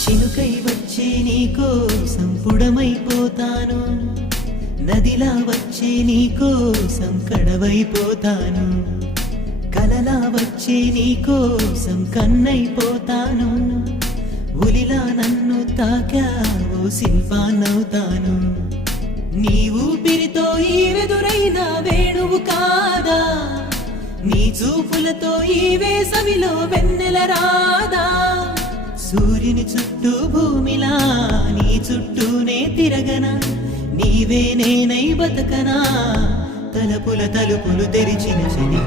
చినుకై వచ్చే నీకోసం పుడమైపోతాను, నదిలా వచ్చే నీకోసం కడవైపోతాను, కలలా వచ్చే నీకోసం కన్నైపోతాను, ఉలిలా నన్ను తాకావో శిల్పాన్నవుతాను. నీ ఊపిరితో ఈ వెదురైన వేణువు కాదా, నీ చూపులతో ఈ వేసవిలో వెన్నెల రాదా. సూర్యుని చుట్టూ భూమిలా నీ చుట్టూనే తిరగనా, నీవే నేనై బతకనా, తలుపులు తెరిచిన శని.